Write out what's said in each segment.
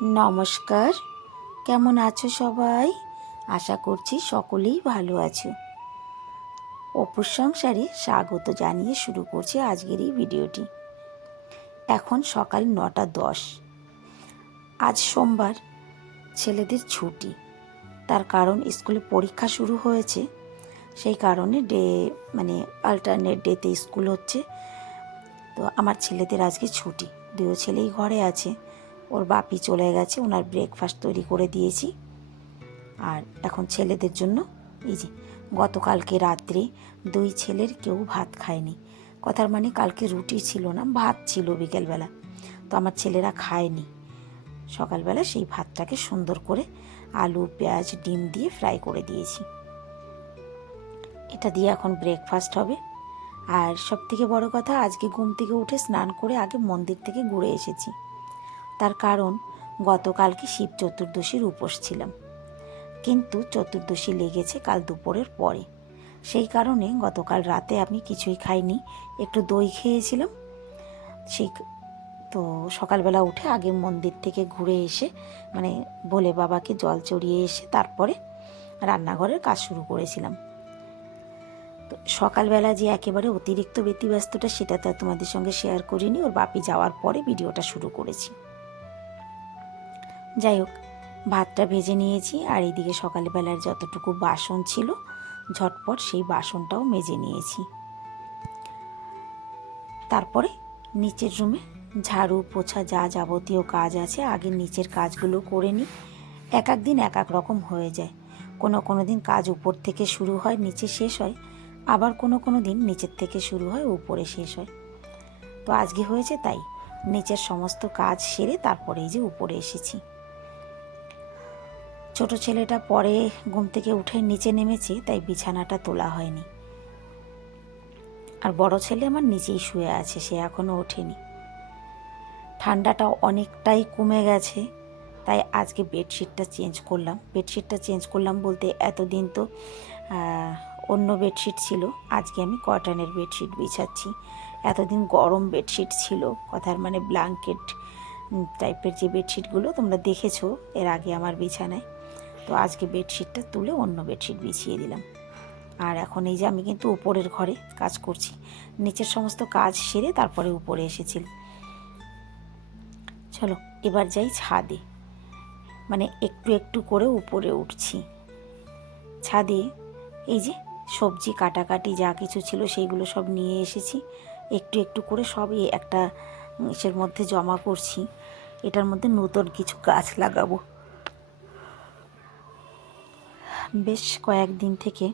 নমস্কার, কেমন আছো সবাই? আশা করছি সকলেই ভালো আছো। অপুর সংসারে স্বাগত জানিয়ে শুরু করছি আজকের এই ভিডিওটি। এখন সকাল 9:10। আজ সোমবার, ছেলেদের ছুটি। তার কারণ স্কুলে পরীক্ষা শুরু হয়েছে, সেই কারণে অল্টারনেট ডেতে স্কুল হচ্ছে। তো আমার ছেলেদের আজকে ছুটি, দুই ছেলেই ঘরে আছে। ওর বাপি চলে গেছে, ওনার ব্রেকফাস্ট তৈরি করে দিয়েছি। আর এখন ছেলেদের জন্য এই যে, গতকালকে রাত্রে দুই ছেলের কেউ ভাত খায়নি। কথার মানে কালকে রুটি ছিল না, ভাত ছিল বিকেলবেলা। তো আমার ছেলেরা খায়নি। সকালবেলা সেই ভাতটাকে সুন্দর করে আলু পেঁয়াজ ডিম দিয়ে ফ্রাই করে দিয়েছি। এটা দিয়ে এখন ব্রেকফাস্ট হবে। আর সবথেকে বড় কথা, আজকে ঘুম থেকে উঠে স্নান করে আগে মন্দির থেকে ঘুরে এসেছি। তার কারণ গতকালকে শিব চতুর্দশীর উপোস ছিলাম, কিন্তু চতুর্দশী লেগেছে কাল দুপুরের পরে। সেই কারণে গতকাল রাতে আমি কিছুই খাইনি, একটু দই খেয়েছিলাম। তো সকালবেলা উঠে আগে মন্দির থেকে ঘুরে এসে ভোলে বাবাকে জল চড়িয়ে এসে তারপরে রান্নাঘরের কাজ শুরু করেছিলাম। তো সকালবেলা যে একেবারে অতিরিক্ত ব্যতিব্যস্ততা, সেটা তো তোমাদের সঙ্গে শেয়ার করিনি। ওর বাপি যাওয়ার পরে ভিডিওটা শুরু করেছি। যাই হোক, ভাতটা ভেজে নিয়েছি, আর এইদিকে সকালবেলার যতটুকু বাসন ছিল ঝটপট সেই বাসনটাও মেজে নিয়েছি। তারপরে নিচের রুমে ঝাড়ু পোছা যা যাবতীয় কাজ আছে আগে নিচের কাজগুলো করে নিই। এক এক দিন এক এক রকম হয়ে যায়। কোনো দিন কাজ উপর থেকে শুরু হয় নিচে শেষ হয়, আবার কোনো দিন নিচের থেকে শুরু হয় উপরে শেষ হয়। তো আজকে হয়েছে তাই, নিচের সমস্ত কাজ সেরে তারপরে এই যে উপরে এসেছি। ছোট ছেলেটা পরে ঘুম থেকে উঠে নিচে নেমেছে, তাই বিছানাটা তোলা হয়নি। আর বড় ছেলে আমার নিচেই শুয়ে আছে, সে এখনও ওঠেনি। ঠান্ডাটা অনেকটাই কমে গেছে, তাই আজকে বেডশিটটা চেঞ্জ করলাম বলতে এতদিন তো অন্য বেডশিট ছিল, আজকে আমি কটনের বেডশিট বিছাচ্ছি। এতদিন গরম বেডশিট ছিল, কথার মানে ব্ল্যাঙ্কেট টাইপের যে বেডশিটগুলো তোমরা দেখেছো এর আগে আমার বিছানায়। তো আজকে বেডশিটটা তুলে অন্য বেডশিট বিছিয়ে দিলাম। আর এখন এই যে আমি কিন্তু উপরের ঘরে কাজ করছি, নিচের সমস্ত কাজ সেরে তারপরে উপরে এসেছি। চলো এবার যাই ছাদে, একটু একটু করে উপরে উঠছি। ছাদে এই যে সবজি কাটাকাটি যা কিছু ছিল সেইগুলো সব নিয়ে এসেছি, একটু একটু করে সবই একটা ইসের মধ্যে জমা করছি। এটার মধ্যে নতুন কিছু গাছ লাগাবো। বেশ কয়েকদিন থেকে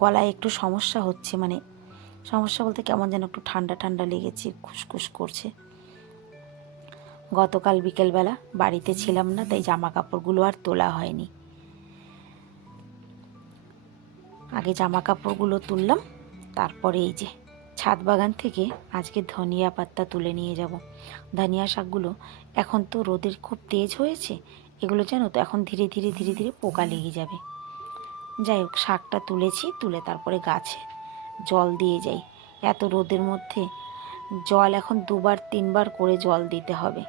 গলায় একটু সমস্যা হচ্ছে, সমস্যা বলতে কেমন যেন একটু ঠান্ডা ঠান্ডা লেগেছে, খুসখুস করছে। গতকাল বিকেলবেলা বাড়িতে ছিলাম না, তাই জামা কাপড়গুলো আর তোলা হয়নি। আগে জামা কাপড়গুলো তুললাম, তারপরে এই যে ছাদ বাগান থেকে আজকে ধনিয়া পাতা তুলে নিয়ে যাব। ধনিয়া শাকগুলো এখন তো রোদের খুব তেজ হয়েছে, এগুলো জানো তো এখন ধীরে ধীরে পোকা লেগে যাবে। যাই হোক, শাকটা তুলেছি, তুলে তারপরে গাছে জল দিয়ে যাই। এত রোদের মধ্যে জল এখন 2-3 বার করে জল দিতে হবে।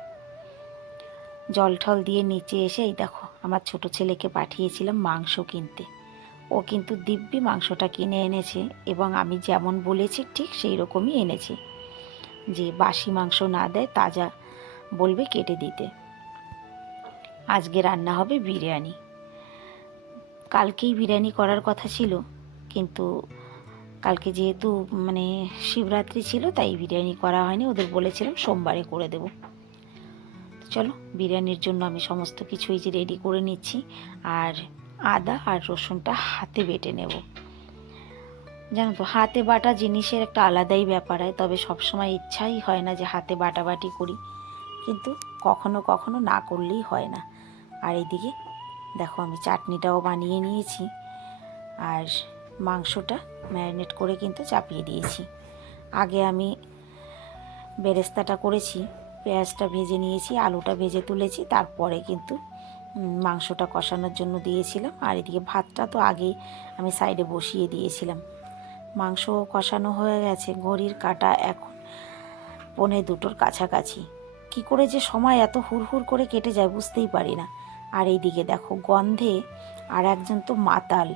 জল ঠল দিয়ে নিচে এসে এই দেখো, আমার ছোট ছেলেকে পাঠিয়েছিলাম মাংস কিনতে। ও কিন্তু দিব্যি মাংসটা কিনে এনেছে, এবং আমি যেমন বলেছি ঠিক সেই রকমই এনেছে, যে বাসি মাংস না দেয়, তাজা বলবে কেটে দিতে। আজকে রান্না হবে বিরিয়ানি। কালকেই বিরিয়ানি করার কথা ছিল, কিন্তু কালকে যেহেতু শিবরাত্রি ছিল, তাই বিরিয়ানি করা হয়নি। ওদের বলেছিলাম সোমবারে করে দেব। চলো বিরিয়ানির জন্য আমি সমস্ত কিছু এই যে রেডি করে নিচ্ছি। আর আদা আর রসুনটা হাতে বেটে নেব। জানো তো, হাতে বাটা জিনিসের একটা আলাদাই ব্যাপার হয়, তবে সবসময় ইচ্ছাই হয় না যে হাতে বাটাবাটি করি, কিন্তু কখনো কখনো না করলেই হয় না। আর এইদিকে দেখো আমি চাটনিটাও বানিয়ে নিয়েছি, আর মাংসটা ম্যারিনেট করে কিন্তু চাপিয়ে দিয়েছি। আগে আমি বেরেস্তাটা করেছি, পেঁয়াজটা ভেজে নিয়েছি, আলুটা ভেজে তুলেছি, তারপরে কিন্তু মাংসটা কষানোর জন্য দিয়েছিলাম। আর এদিকে ভাতটা তো আগেই আমি সাইডে বসিয়ে দিয়েছিলাম। মাংস কষানো হয়ে গেছে, ঘড়ির কাঁটা এখন 1:45 কাছাকাছি। কি করে যে সময় এত হুড়হুড় করে কেটে যায় বুঝতেই পারি না। আর এইদিকে দেখো গন্ধে আর একজন তো মাতাল,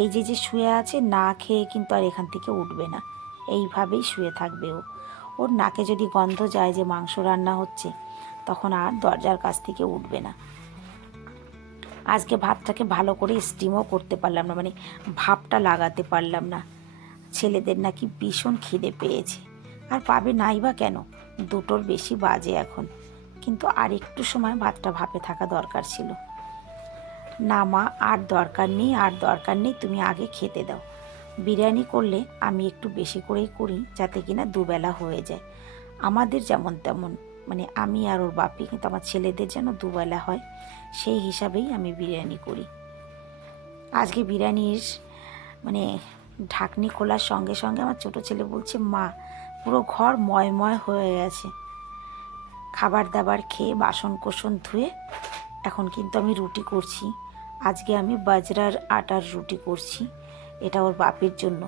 এই যে যে শুয়ে আছে না খেয়ে কিন্তু আর এখান থেকে উঠবে না, এইভাবেই শুয়ে থাকবে ও। ওর নাকে যদি গন্ধ যায় যে মাংস রান্না হচ্ছে তখন আর দরজার কাছ থেকে উঠবে না। আজকে ভাতটাকে ভালো করে স্টিমও করতে পারলাম না, মানে ভাপটা লাগাতে পারলাম না। ছেলেদের নাকি ভীষণ খিদে পেয়েছে, আর পাবে নাই বা কেন, 2টোর বেশি বাজে এখন, কিন্তু আর একটু সময় ভাতটা ভাপে থাকা দরকার ছিল। না মা, আর দরকার নেই, আর দরকার নেই, তুমি আগে খেতে দাও। বিরিয়ানি করলে আমি একটু বেশি করেই করি যাতে কিনা দুবেলা হয়ে যায়। আমাদের যেমন তেমন, মানে আমি আর ওর বাপি, কিন্তু আমার ছেলেদের যেন দুবেলা হয় সেই হিসাবেই আমি বিরিয়ানি করি। আজকে বিরিয়ানির মানে ঢাকনি খোলার সঙ্গে সঙ্গে আমার ছোটো ছেলে বলছে, মা পুরো ঘর ময়ময় হয়ে গেছে। খাবার দাবার খেয়ে বাসন কোসন ধুয়ে এখন কিন্তু আমি রুটি করছি। আজকে আমি বাজরার আটার রুটি করছি, এটা ওর বাপের জন্য।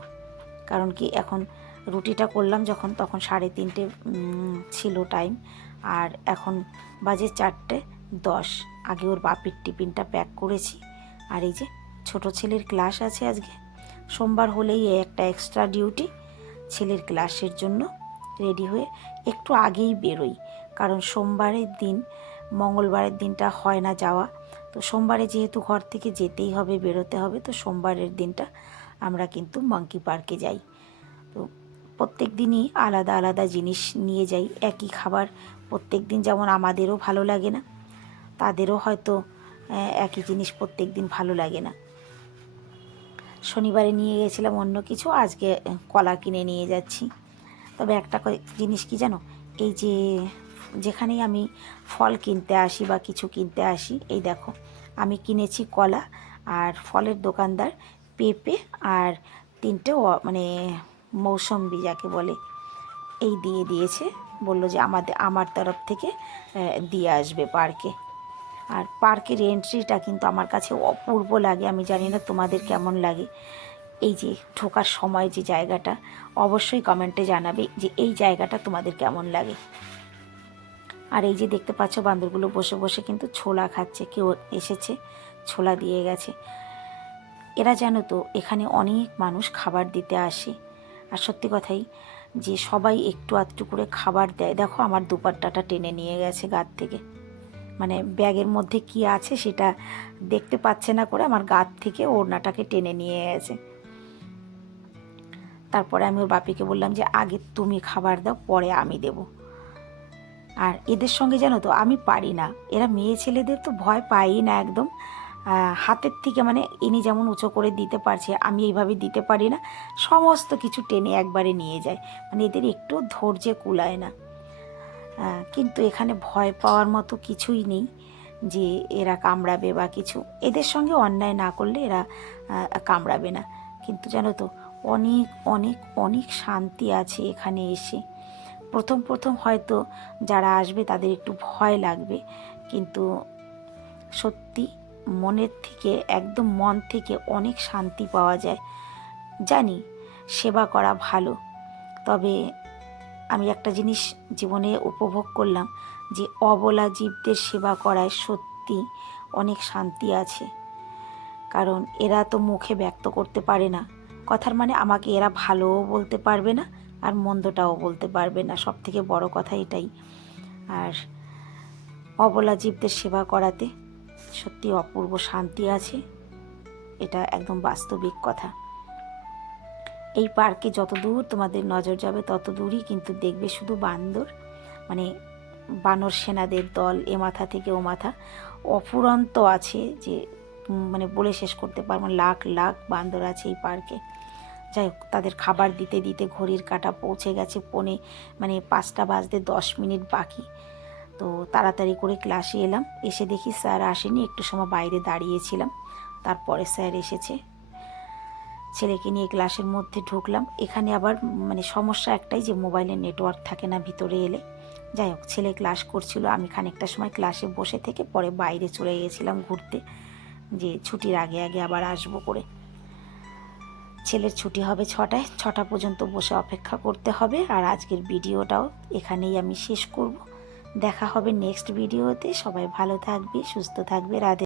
কারণ কি এখন রুটিটা করলাম যখন, তখন 3:30 ছিল টাইম, আর এখন বাজে 4:10। আগে ওর বাপের টিফিনটা প্যাক করেছি। আর এই যে ছোট ছেলের ক্লাস আছে আজকে, সোমবার হলেই একটা এক্সট্রা ডিউটি। ছেলের ক্লাসের জন্য রেডি হয়ে একটু আগেই বেরোই, কারণ সোমবারের দিন, মঙ্গলবারের দিনটা হয় না যাওয়া, তো সোমবারে যেহেতু ঘর থেকে যেতেই হবে, বেরোতে হবে, তো সোমবারের দিনটা আমরা কিন্তু মাঙ্কি পার্কে যাই। তো প্রত্যেক দিনই আলাদা আলাদা জিনিস নিয়ে যাই, একই খাবার প্রত্যেক দিন যেমন আমাদেরও ভালো লাগে না, তাদেরও হয়তো একই জিনিস প্রত্যেক দিন ভালো লাগে না। শনিবারে নিয়ে গেছিলাম অন্য কিছু, আজকে কলা কিনে নিয়ে যাচ্ছি। তবে একটা জিনিস কি জানো, এই যে যেখানেই আমি ফল কিনতে আসি বা কিছু কিনতে আসি, এই দেখো আমি কিনেছি কলা, আর ফলের দোকানদার পেঁপে আর 3টে মানে মৌসম্বি যাকে বলে, এই দিয়ে দিয়েছে। বললো যে আমার তরফ থেকে দিয়ে আসবে পার্কে। আর পার্কের এন্ট্রিটা কিন্তু আমার কাছে অপূর্ব লাগে, আমি জানি না তোমাদের কেমন লাগে। এই যে ঢোকার সময় যে জায়গাটা, অবশ্যই কমেন্টে জানাবে যে এই জায়গাটা তোমাদের কেমন লাগে। আর এই যে দেখতে পাচ্ছ বান্দরগুলো বসে বসে কিন্তু ছোলা খাচ্ছে, কেউ এসেছে ছোলা দিয়ে গেছে। এরা জানো তো এখানে অনেক মানুষ খাবার দিতে আসে, আর সত্যি কথাই যে সবাই একটু আধটু করে খাবার দেয়। দেখো আমার দুপাট্টাটা টেনে নিয়ে গেছে গাত থেকে, মানে ব্যাগের মধ্যে কি আছে সেটা দেখতে পাচ্ছে না করে আমার গাত থেকে ওড়নাটাকে টেনে নিয়ে গেছে। তারপরে আমি ওর বাপিকে বললাম যে আগে তুমি খাবার দাও, পরে আমি দেব। আর এদের সঙ্গে জানো তো আমি পারি না, এরা মেয়ে ছেলেদের তো ভয় পাই না একদম। হাতের থেকে মানে ইনি যেমন উঁচু করে দিতে পারছে, আমি এইভাবে দিতে পারি না, সমস্ত কিছু টেনে একবারে নিয়ে যায়, মানে এদের একটু ধৈর্যে কুলায় না। কিন্তু এখানে ভয় পাওয়ার মতো কিছুই নেই যে এরা কামড়াবে বা কিছু, এদের সঙ্গে অন্যায় না করলে এরা কামড়াবে না। কিন্তু জানো তো অনেক অনেক অনেক শান্তি আছে এখানে এসে। প্রথম প্রথম হয়তো যারা আসবে তাদের একটু ভয় লাগবে, কিন্তু সত্যি মনের থেকে, একদম মন থেকে অনেক শান্তি পাওয়া যায়। জানি সেবা করা ভালো, তবে আমি একটা জিনিস জীবনে উপভোগ করলাম যে অবলা জীবদের সেবা করায় সত্যি অনেক শান্তি আছে। কারণ এরা তো মুখে ব্যক্ত করতে পারে না, কথার মানে আমাকে এরা ভালোও বলতে পারবে না আর মন্দটাও বলতে পারবে না, সব থেকে বড় কথা এটাই। আর অবলা জীবদের সেবা করাতে সত্যি অপূর্ব শান্তি আছে, এটা একদম বাস্তবিক কথা। এই পার্কে যত দূর তোমাদের নজর যাবে তত দূরই কিন্তু দেখবে শুধু বান্দর, মানে বানর সেনাদের দল, এ মাথা থেকে ও মাথা অফুরন্ত আছে, যে মানে বলে শেষ করতে পারবো, লাখ লাখ বান্দর আছে এই পার্কে। যাই হোক, তাদের খাবার দিতে দিতে ঘড়ির কাঁটা পৌঁছে গেছে 5টা বাজতে 10 মিনিট বাকি। তো তাড়াতাড়ি করে ক্লাসে এলাম, এসে দেখি স্যার আসেনি, একটু সময় বাইরে দাঁড়িয়েছিলাম, তারপরে স্যার এসেছে। ছেলেকে নিয়ে ক্লাসের মধ্যে ঢুকলাম। এখানে আবার মানে সমস্যা একটাই যে মোবাইলের নেটওয়ার্ক থাকে না ভিতরে এলে। যাই হোক, ছেলে ক্লাস করছিল, আমি খানিকটা সময় ক্লাসে বসে থেকে পরে বাইরে চলে গেছিলাম ঘুরতে, যে ছুটির আগে আগে আবার আসবো করে। ছেলের ছুটি হবে 6টায়, 6টা পর্যন্ত বসে অপেক্ষা করতে হবে। আর আজকের ভিডিওটাও এখানেই আমি শেষ করব। দেখা হবে নেক্সট ভিডিওতে। সবাই ভালো থাকবে, সুস্থ থাকবে। রাধে।